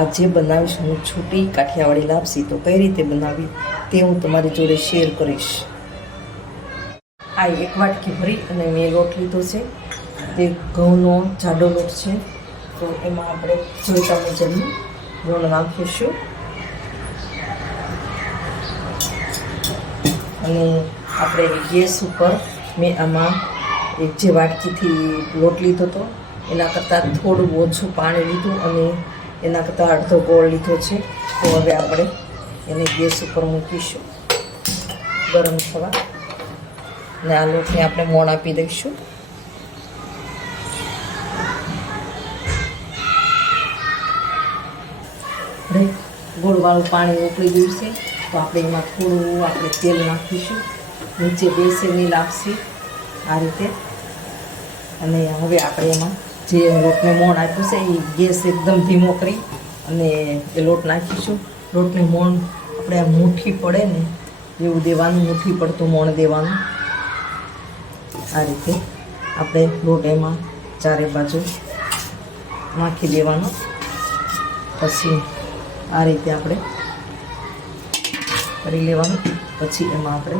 આજે બનાવીશ હું છૂટી કાઠિયાવાડી લાપસી. તો કઈ રીતે બનાવી તે હું તમારી જોડે શેર કરીશ. આ એક વાટકી ભરી અને મેં લોટ લીધો છે. તે ઘઉંનો જાડો લોટ છે. તો એમાં આપણે જોઈતા મુજબનું લૂણ નાખીશું. અને આપણે ગેસ ઉપર મેં આમાં એક જે વાટકીથી લોટ લીધો હતો, એના કરતાં થોડું ઓછું પાણી લીધું અને એના કરતાં અડધો ગોળ લીધો છે. તો હવે આપણે એને ગેસ ઉપર મૂકીશું ગરમ થવા. અને આ લોટને આપણે મોણ આપી દઈશું. ગોળવાળું પાણી ઉકળી ગયું છે. તો આપણે એમાં થોડું આપણે તેલ નાખીશું. નીચે બેસે નહીં લાગશે આ રીતે. અને હવે આપણે એમાં જે લોટને મોણ આપ્યું છે, એ ગેસ એકદમ ધીમો કરી અને એ લોટ નાખીશું. લોટને મોણ આપણે આ મુઠ્ઠી પડે ને, એવું દેવાનું, મુઠ્ઠી પડતું મોણ દેવાનું. આ રીતે આપણે લોટ એમાં ચારે બાજુ નાખી દેવાનો. પછી આ રીતે આપણે કરી લેવાનું. પછી એમાં આપણે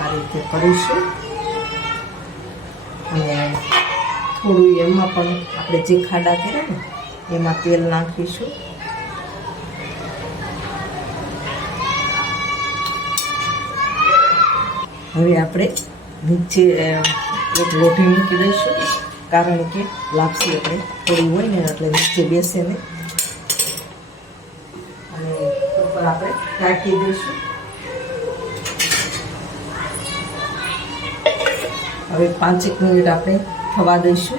આ રીતે કરીશું. અને થોડું એમાં પણ આપણે જે ખાડા કર્યા ને, એમાં તેલ નાખીશું. હવે આપણે નીચે એક લોઢી મૂકી દઈશું. કારણ કે લાપસી આપણે થોડી હોય ને, એટલે નીચે બેસે ને. અને ઉપર આપણે રાખી દઈશું. હવે પાંચેક મિનિટ આપણે થવા દઈશું.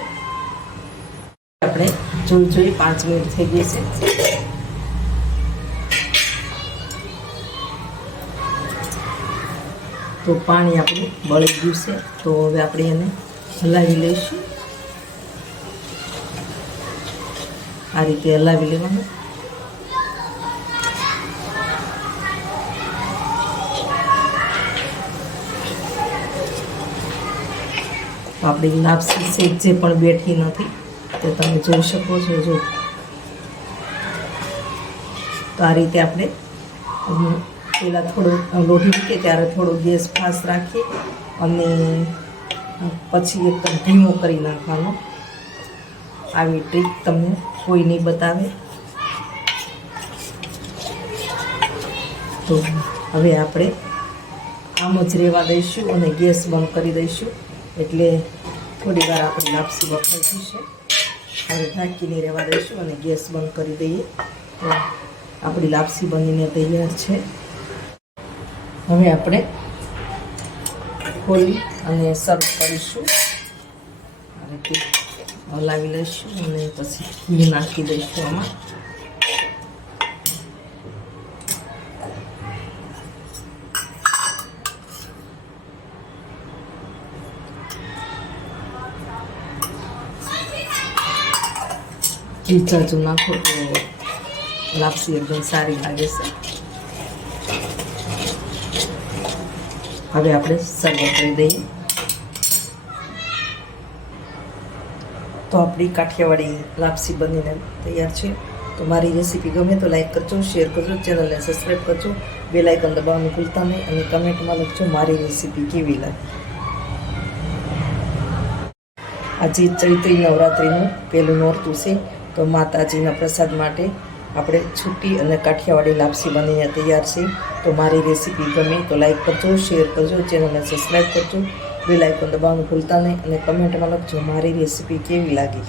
આપણે જોઈ જોઈ પાંચ મિનિટ થઈ ગઈ છે. તો પાણી આપણું બળી ગયું છે. તો હવે આપણે એને હલાવી લઈશું. આ રીતે હલાવી લેવાનું. આપણી લાપસી શેક જે પણ બેઠી નથી, તે તમે જોઈ શકો છો, જો. તો આ રીતે આપણે પહેલાં થોડો લોઢી મૂકીએ ત્યારે થોડો ગેસ ફાસ્ટ રાખી અને પછી એકદમ ધીમો કરી નાખવાનો. આવી ટ્રીક તમને કોઈ નહીં બતાવે. તો હવે આપણે આમ જ રહેવા દઈશું અને ગેસ બંધ કરી દઈશું. એટલે થોડી વાર આપણી લાપસી વખાઈ જશે. હવે ઢાંકીને રહેવા દઈશું અને ગેસ બંધ કરી દઈએ. તો આપણી લાપસી બનીને તૈયાર છે. હવે આપણે ખોલી અને સર્વ કરીશું. આ રીતે હલાવી લઈશું અને પછી ઘી નાખી દઈશું આમાં. ચાચુ નાખો તો લાપસી એકદમ સારી લાગે છે હવે આપણે સર્વ કરી દઈએ તો આપણી કાઠિયાવાડી લાપસી બનીને તૈયાર છે તો મારી રેસીપી ગમે તો લાઈક કરજો શેર કરજો ચેનલને સબસ્ક્રાઈબ કરજો બે લાઇકન દબાવવાનું ભૂલતા નહીં અને કમેન્ટમાં લખજો મારી રેસીપી કેવી લાગે આજે ચૈત્રી નવરાત્રિનું પહેલું નોરતું છે. તો માતાજીના પ્રસાદ માટે આપણે છૂટી અને કાઠિયાવાડી લાપસી બનીને તૈયાર છે તો મારી રેસીપી ગમે તો લાઈક કરજો શેર કરજો ચેનલને સબસ્ક્રાઈબ કરજો. બે લાઇકોન દબાવવાનું ભૂલતા નહીં અને કમેન્ટમાં લખજો મારી રેસીપી કેવી લાગી.